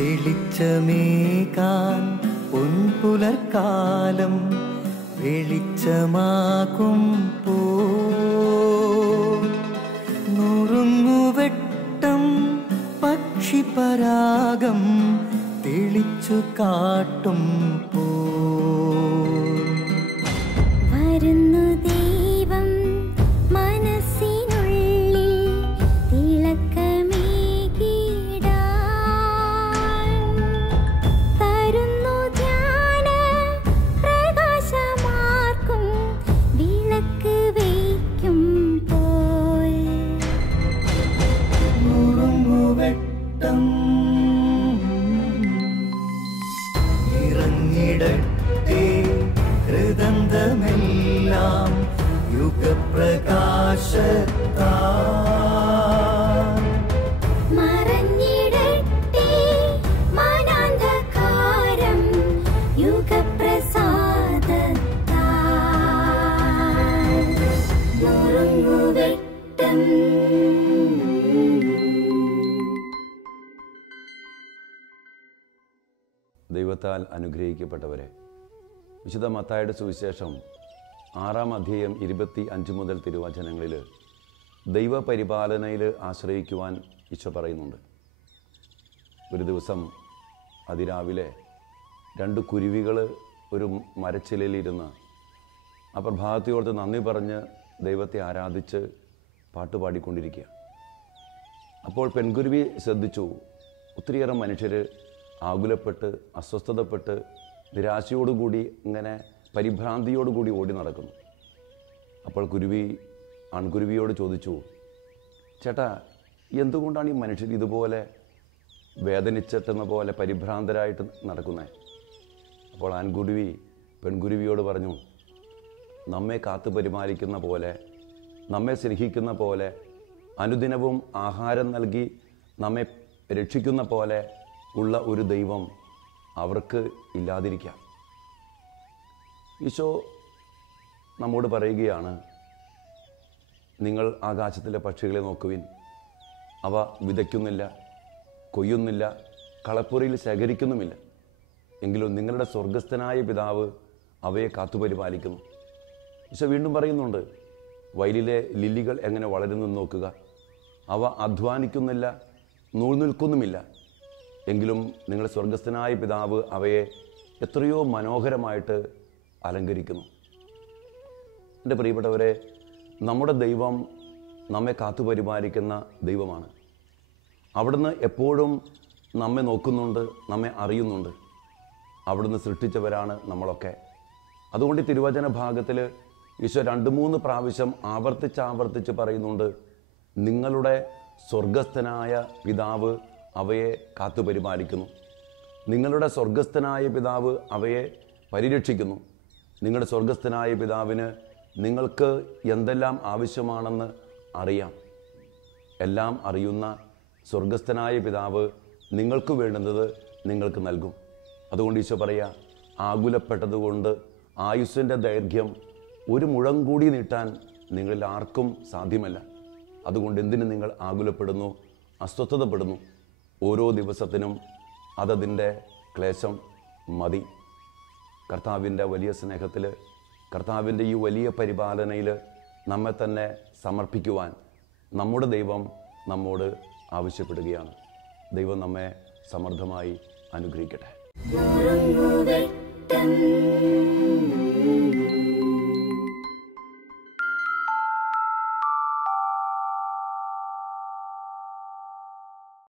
തെളിച്ചമേകാൻ പൊൻപുലർക്കാലം വെളിച്ചമാകുമ്പോൾ നുറുങ്ങുവെട്ടം പക്ഷിപരാഗം തെളിച്ചു കാട്ടും വരുന്നു ദൈവം മനസ്സിനുള്ളിൽ തിളക്കമേകിടാൻ തരുന്നു ധ്യാന പ്രകാശമാർക്കും വിളക്ക് വയ്ക്കുമ്പോൾ നുറുങ്ങുവെട്ടം ഇറങ്ങിടട്ടെ ഹൃദന്തമെല്ലാം യുഗപ്രകാശത്താൽ മറഞ്ഞിടട്ടെ മനാന്ധകാരം യുഗപ്രസാദത്താൽ നുറുങ്ങുവെട്ടം. ദൈവത്താൽ അനുഗ്രഹിക്കപ്പെട്ടവരെ, വിശുദ്ധ മത്തായിയുടെ സുവിശേഷം 6-ാം അധ്യായം 25 മുതൽ തിരുവചനങ്ങളിൽ ദൈവപരിപാലനയിൽ ആശ്രയിക്കുവാൻ ഈശോ പറയുന്നുണ്ട്. ഒരു ദിവസം അതിരാവിലെ 2 കുരുവികൾ ഒരു മരച്ചിലയിലിരുന്ന് ആ പ്രഭാതത്തോർത്ത് നന്ദി പറഞ്ഞ് ദൈവത്തെ ആരാധിച്ച് പാട്ടുപാടിക്കൊണ്ടിരിക്കുക. അപ്പോൾ പെൺകുരുവി ശ്രദ്ധിച്ചു, ഒത്തിരിയേറെ മനുഷ്യർ ആകുലപ്പെട്ട് അസ്വസ്ഥതപ്പെട്ട് നിരാശയോടുകൂടി ഇങ്ങനെ പരിഭ്രാന്തിയോടുകൂടി ഓടി നടക്കുന്നു. അപ്പോൾ ആൺകുരുവിയോട് ചോദിച്ചു, ചേട്ടാ, എന്തുകൊണ്ടാണ് ഈ മനുഷ്യർ ഇതുപോലെ വേദനിച്ചിട്ടെന്ന പോലെ പരിഭ്രാന്തരായിട്ട് നടക്കുന്നത്? അപ്പോൾ ആൺകുരുവി പെൺകുരുവിയോട് പറഞ്ഞു, നമ്മെ കാത്തു പരിപാലിക്കുന്ന പോലെ, നമ്മെ സ്നേഹിക്കുന്ന പോലെ, അനുദിനവും ആഹാരം നൽകി നമ്മെ രക്ഷിക്കുന്ന പോലെ ഉള്ള ഒരു ദൈവം അവർക്ക് ഇല്ലാതിരിക്കാം. ഈശോ നമ്മോട് പറയുകയാണ്, നിങ്ങൾ ആകാശത്തിലെ പക്ഷികളെ നോക്കുവിൻ. അവ വിതയ്ക്കുന്നില്ല, കൊയ്യുന്നില്ല, കളപ്പുരയിൽ ശേഖരിക്കുന്നുമില്ല. എങ്കിലും നിങ്ങളുടെ സ്വർഗസ്ഥനായ പിതാവ് അവയെ കാത്തുപരിപാലിക്കുന്നു. ഈശോ വീണ്ടും പറയുന്നുണ്ട്, വയലിലെ ലില്ലികൾ എങ്ങനെ വളരുന്നെന്ന് നോക്കുക. അവ അധ്വാനിക്കുന്നില്ല, നൂൽ നിൽക്കുന്നുമില്ല. എങ്കിലും നിങ്ങളുടെ സ്വർഗസ്ഥനായ പിതാവ് അവയെ എത്രയോ മനോഹരമായിട്ട് അലങ്കരിക്കുന്നു. എൻ്റെ പ്രിയപ്പെട്ടവരെ, നമ്മുടെ ദൈവം നമ്മെ കാത്തുപരിപാലിക്കുന്ന ദൈവമാണ്. അവിടുന്ന് എപ്പോഴും നമ്മെ നോക്കുന്നുണ്ട്, നമ്മെ അറിയുന്നുണ്ട്. അവിടുന്ന് സൃഷ്ടിച്ചവരാണ് നമ്മളൊക്കെ. അതുകൊണ്ട് തിരുവചന ഭാഗത്തിൽ ഈശോ 2-3 പ്രാവശ്യം ആവർത്തിച്ച് പറയുന്നുണ്ട്, നിങ്ങളുടെ സ്വർഗസ്ഥനായ പിതാവ് അവയെ കാത്തുപരിപാലിക്കുന്നു. നിങ്ങളുടെ സ്വർഗസ്ഥനായ പിതാവ് അവയെ പരിരക്ഷിക്കുന്നു. നിങ്ങളുടെ സ്വർഗസ്ഥനായ പിതാവിന് നിങ്ങൾക്ക് എന്തെല്ലാം ആവശ്യമാണെന്ന് അറിയാം. എല്ലാം അറിയുന്ന സ്വർഗസ്ഥനായ പിതാവ് നിങ്ങൾക്ക് വേണ്ടുന്നത് നിങ്ങൾക്ക് നൽകും. അതുകൊണ്ട് ഈശോ പറയുക, ആകുലപ്പെട്ടതുകൊണ്ട് ആയുസ്സിൻ്റെ ദൈർഘ്യം 1 മുഴം കൂടി നീട്ടാൻ നിങ്ങളിൽ ആർക്കും സാധ്യമല്ല. അതുകൊണ്ട് എന്തിന് നിങ്ങൾ ആകുലപ്പെടുന്നു, അസ്വസ്ഥതപ്പെടുന്നു? ഓരോ ദിവസത്തിനും അതതിൻ്റെ ക്ലേശം മതി. കർത്താവിൻ്റെ വലിയ സ്നേഹത്തിൽ, കർത്താവിൻ്റെ ഈ വലിയ പരിപാലനയിൽ നമ്മെ തന്നെ സമർപ്പിക്കുവാൻ നമ്മുടെ ദൈവം നമ്മോട് ആവശ്യപ്പെടുകയാണ്. ദൈവം നമ്മെ സമൃദ്ധമായി അനുഗ്രഹിക്കട്ടെ.